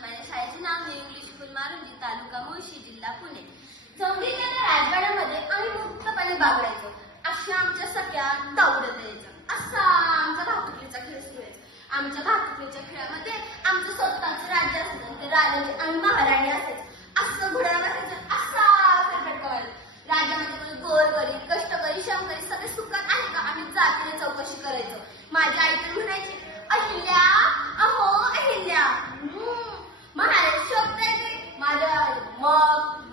माझ्या शाळेचे नाव आहे इंग्लिश स्कूल मारुंजी, तालुका मुळशी, जिल्हा पुणे. चौंडीच्या राजवाड्यामध्ये आम्ही मुक्तपणे बागडायचो. अशा आमच्या सख्या दौडत यायचं. असा आमचा भातुकलीचा खेळ सुरू व्हायचा. आमच्या भातुकलीच्या खेळामध्ये आमचं स्वतःचं राज्य असायचं. ते राजाने आणि महाराणी असायचं. असं घोड्यावर बसायचं. असा फेरफटका मारायचा. राज्यामध्ये गोरगरीब, कष्टकरी, श्रमकरी सगळे सुखात आहे का आम्ही जातीने चौकशी करायचो. माझी आई तर म्हणायची, अहिल्या, अहो अहिल्या, महाराज शब्द आहे माझ्या.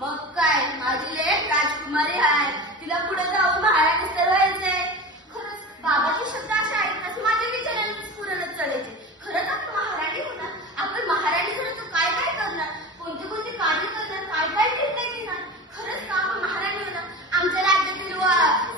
मग काय, माझी लेक राजकुमारी आहे, तिला पुढे जाऊन महाराणी ठरवायचंय. खरंच बाबाचे शब्द असे ऐकताच माझ्या विचारांना स्फुरणच चढायचे. खरंच आपण महाराणी होणार. आपण महाराणी झालं तर काय काय करणार, कोणते कोणते कार्य करणार, काय काय निर्णय घेणार. खरंच का आपण महाराणी होणार. आमच्या राज्यातील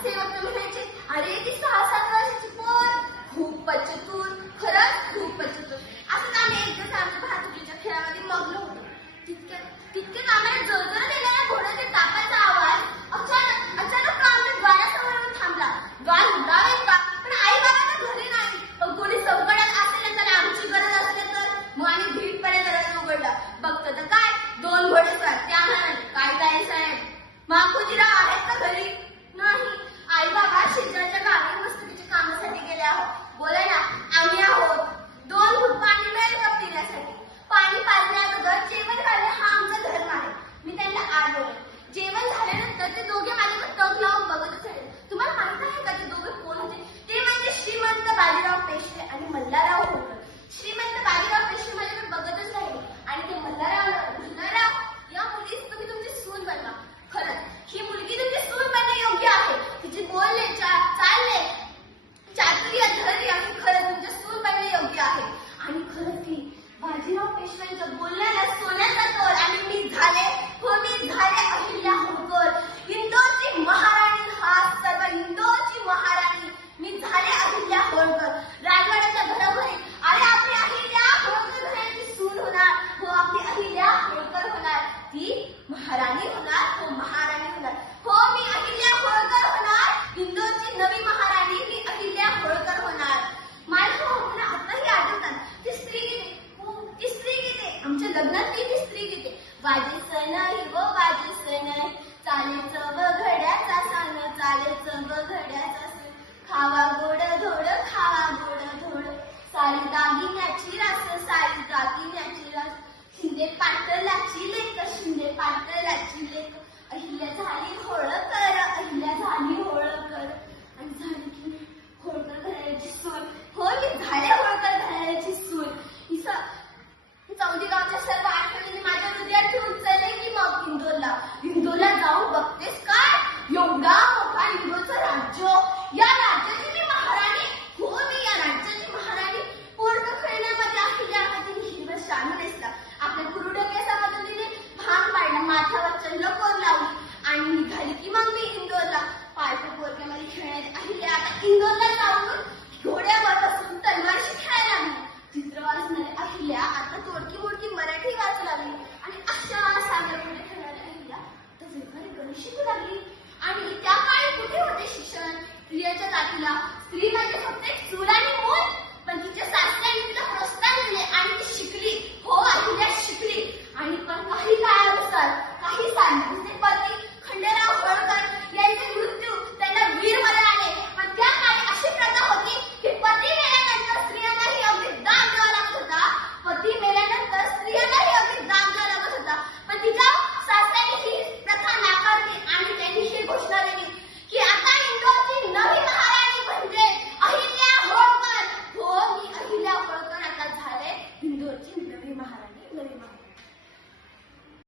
सेवक म्हणायचे, अरे ती 6-7 वर्षाची पोर खूपच चतुर, खरंच खूपच चतुर. असं आम्ही एक दिवस आमच्या भातुकलीच्या खेळामध्ये मग्न होतो. तितकेच आम्हाला जोरदार दिलेल्या घोड्याच्या टाकाचा आवाज अचानक आमच्या द्वारासमोर येऊन थांबला. द्वार उघडावे का, पण आई बाबांना घरी नाही. पण कोणी चौकड्यात असेल तर आमची गरज असते तर मग आम्ही भीडपणे दरवाजा उघडला. बघतो तर काय, 2 घोडेस्वार. त्या म्हणाले, काय साहेब, माखुजीराव आहेत का घरी? नाही. आई बाबा शेजारच्या गावी मस्तकीच्या कामासाठी गेले आहोत. बोला ना, आम्ही आहोत. 2 घूट पाणी मिळेल का पिण्यासाठी? पाणी पाजण्याअगोदर जेवण घालणे हा आमचा धर्म आहे. मी त्यांना आत बोलले. जेवण झाल्यानंतर ते दोघे माझ्याकडे टक लावून बघतच राहिले. तुम्हाला माहित आहे का ते दोघे कोण होते? ते म्हणजे श्रीमंत बाजीराव पेशवे आणि मल्हारराव होळकर. श्रीमंत बाजीराव पेशवे माझ्याकडे बघतच राहिले आणि ते मल्हारराव, या मुलीस तुम्ही तुमची सून बनवा. खरंच ही मुलगी तुमची सून बनणे योग्य आहे. तिचे बोलणे, चालणे, चातुर्य, धैर्य आणि खरंच तुमच्या सून बनणे योग्य आहे. आणि खरंच ती बाजीराव पेशव्यांच्या बोलण्याला सोन्याचा तोल. आणि मी झाले अहिल्या होळकर, इंदोरची महाराणी. हा सर्व इंदोरची महाराणी. मी झाले अहिल्या होळकर. राजवाड्याच्या घरोघरी अरे आपली अहिल्या होळकर घराण्याची सून होणार. हो, आपली अहिल्या होळकर होणार. ती महाराणी होणार. हो, महाराणी होणार. हो, मी अहिल्या होळकर होणार. इंदोरची नवी महाराणी मी अहिल्या होळकर होणार. माझ्या भावाला आताही आठवतात ती स्त्री गीते. ती स्त्री गीते आमच्या लग्नातली ती स्त्री गीते. वाजेचं नाही व वाजेचं नाही, चालेचं व घड्याचा सांग, चालेचं व घड्याचा सांग. खावा गोड धोड, खावा गोड धोड, सारी दागिन्याची रास, सारी दागिन्याची रास. हिंदे पाटलाची लेक